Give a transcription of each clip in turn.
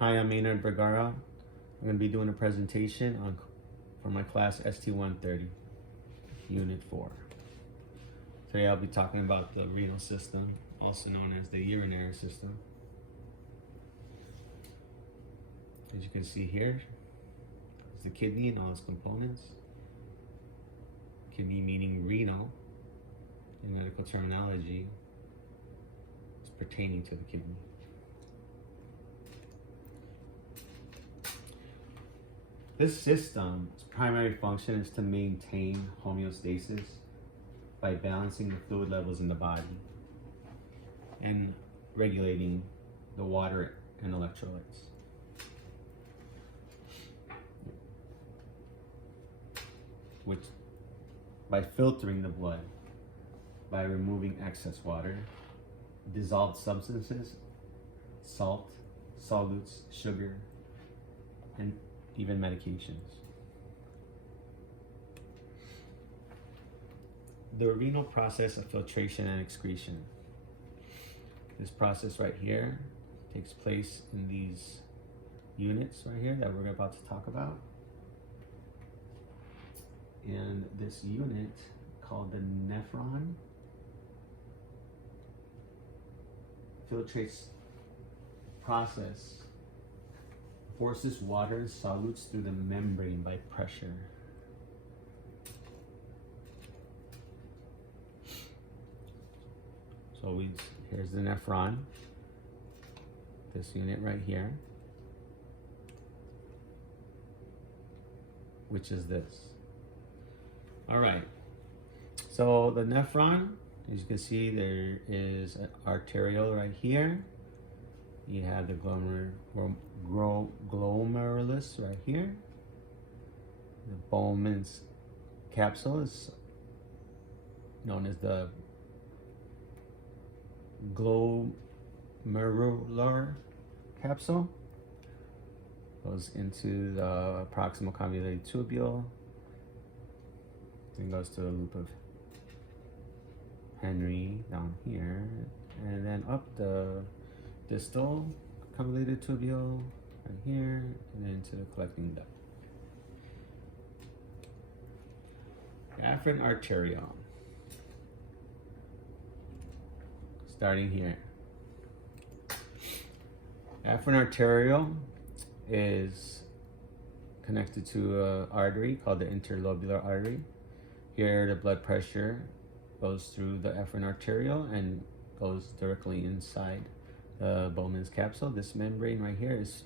Hi, I'm Maynard Vergara. I'm going to be doing a presentation for my class ST130, Unit 4. Today I'll be talking about the renal system, also known as the urinary system. As you can see here, is the kidney and all its components. Kidney meaning renal in medical terminology is pertaining to the kidney. This system's primary function is to maintain homeostasis by balancing the fluid levels in the body and regulating the water and electrolytes. Which, by filtering the blood, by removing excess water, dissolved substances, salt, solutes, sugar, and even medications. The renal process of filtration and excretion. This process right here takes place in these units right here that we're about to talk about. And this unit, called the nephron, filtrates process, forces water and solutes through the membrane by pressure. So here's the nephron, this unit right here, which is this. All right, so the nephron, as you can see, there is an arteriole right here. You have the glomerulus right here. The Bowman's capsule is known as the glomerular capsule. Goes into the proximal convoluted tubule. Then goes to the loop of Henry down here, and then up the distal convoluted tubule right here, and then to the collecting duct. The afferent arteriole, starting here. Afferent arteriole is connected to an artery called the interlobular artery. Here the blood pressure goes through the afferent arteriole and goes directly inside the Bowman's capsule. This membrane right here is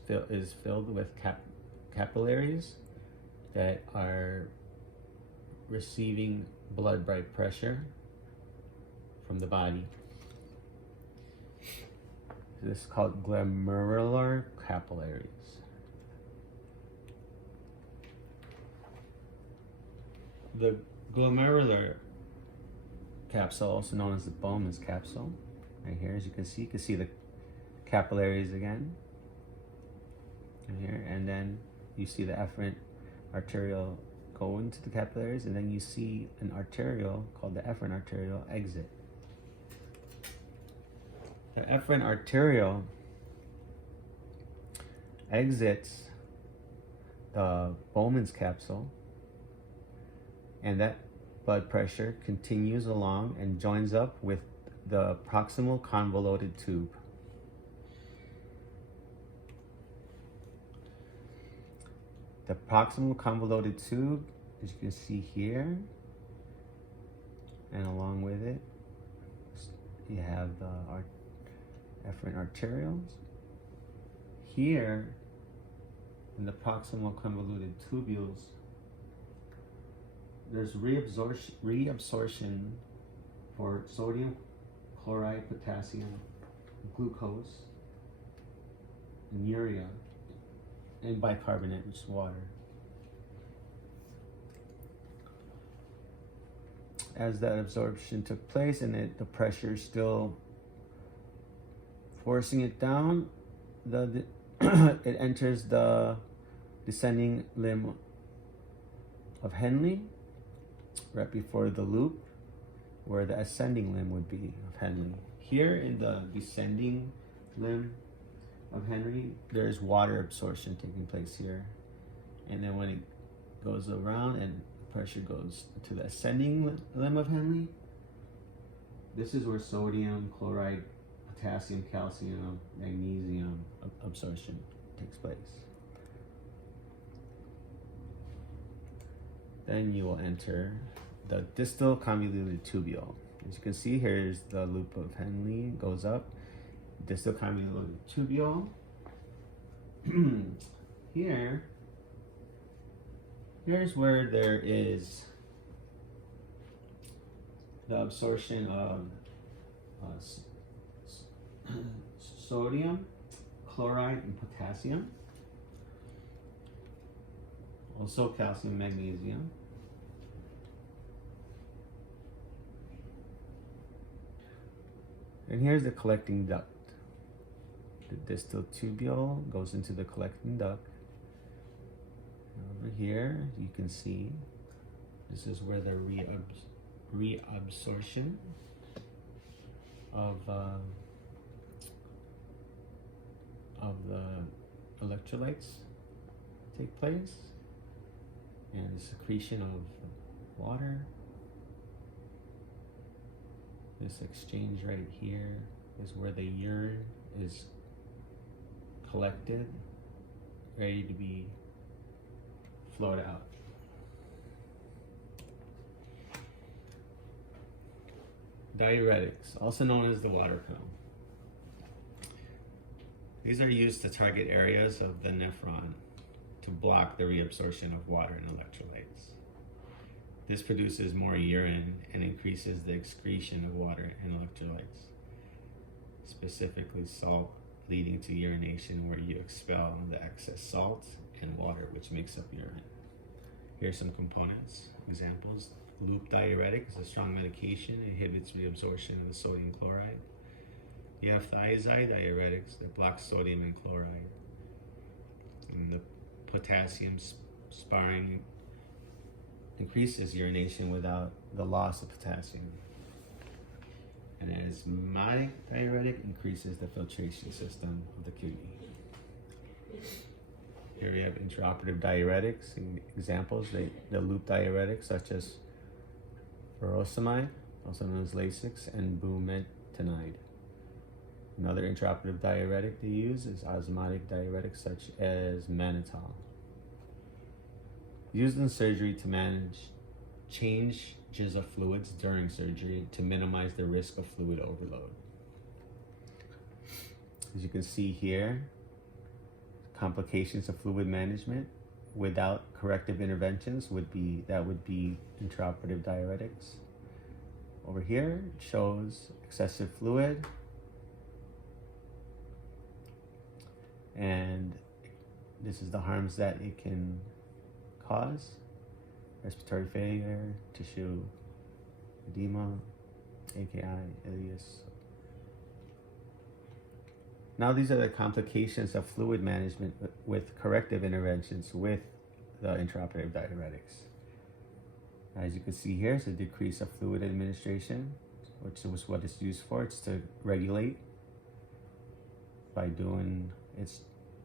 filled with capillaries that are receiving blood by pressure from the body. This is called glomerular capillaries. The glomerular capsule, also known as the Bowman's capsule, right here, as you can see the capillaries again, right here, and then you see the afferent arteriole go into the capillaries, and then you see an arteriole called the efferent arteriole exit. The efferent arteriole exits the Bowman's capsule, and that blood pressure continues along and joins up with the proximal convoluted tube. The proximal convoluted tube, as you can see here, and along with it, you have the efferent arterioles. Here, in the proximal convoluted tubules, there's reabsorption for sodium, chloride, potassium, glucose, and urea, and bicarbonate, which is water. As that absorption took place and the pressure is still forcing it down, it enters the descending limb of Henle, right before the loop where the ascending limb would be of Henle. Here in the descending limb of Henry, there's water absorption taking place here. And then when it goes around and pressure goes to the ascending limb of Henry, this is where sodium, chloride, potassium, calcium, magnesium absorption takes place. Then you will enter the distal convoluted tubule. As you can see, here's the loop of Henle, goes up. Distal convoluted tubule. Here's where there is the absorption of sodium, chloride, and potassium. Also calcium, magnesium. And here's the collecting duct. The distal tubule goes into the collecting duct. Over here, you can see this is where the reabsorption of the electrolytes take place, and the secretion of water. This exchange right here is where the urine is collected, ready to be flowed out. Diuretics, also known as the water pill. These are used to target areas of the nephron to block the reabsorption of water and electrolytes. This produces more urine and increases the excretion of water and electrolytes, specifically salt, leading to urination where you expel the excess salt and water, which makes up urine. Here's some components, examples. Loop diuretic is a strong medication, it inhibits reabsorption of the sodium chloride. You have thiazide diuretics that block sodium and chloride. And the potassium sparing increases urination without the loss of potassium. And asthmatic diuretic increases the filtration system of the kidney. Here we have intraoperative diuretics, examples, the loop diuretics such as furosemide, also known as Lasix, and bumetanide. Another intraoperative diuretic they use is osmotic diuretics such as mannitol. Used in surgery to manage changes of fluids during surgery to minimize the risk of fluid overload. As you can see here, complications of fluid management without corrective interventions would be intraoperative diuretics. Over here it shows excessive fluid, and this is the harms that it can cause: respiratory failure, tissue edema, AKI, ileus. Now these are the complications of fluid management with corrective interventions with the intraoperative diuretics. As you can see here, it's a decrease of fluid administration, which is what it's used for. It's to regulate by doing its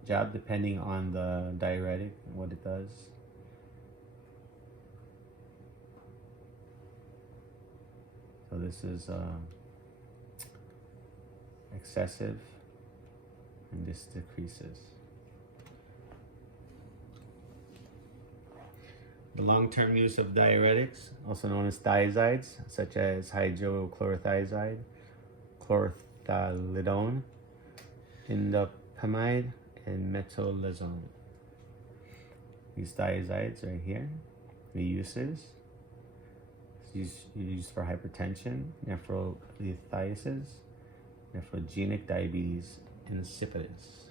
job depending on the diuretic and what it does. So this is excessive, and this decreases. The long-term use of diuretics, also known as thiazides, such as hydrochlorothiazide, chlorthalidone, indapamide, and metolazone. These thiazides right here, the uses. It's used for hypertension, nephrolithiasis, nephrogenic diabetes, insipidus.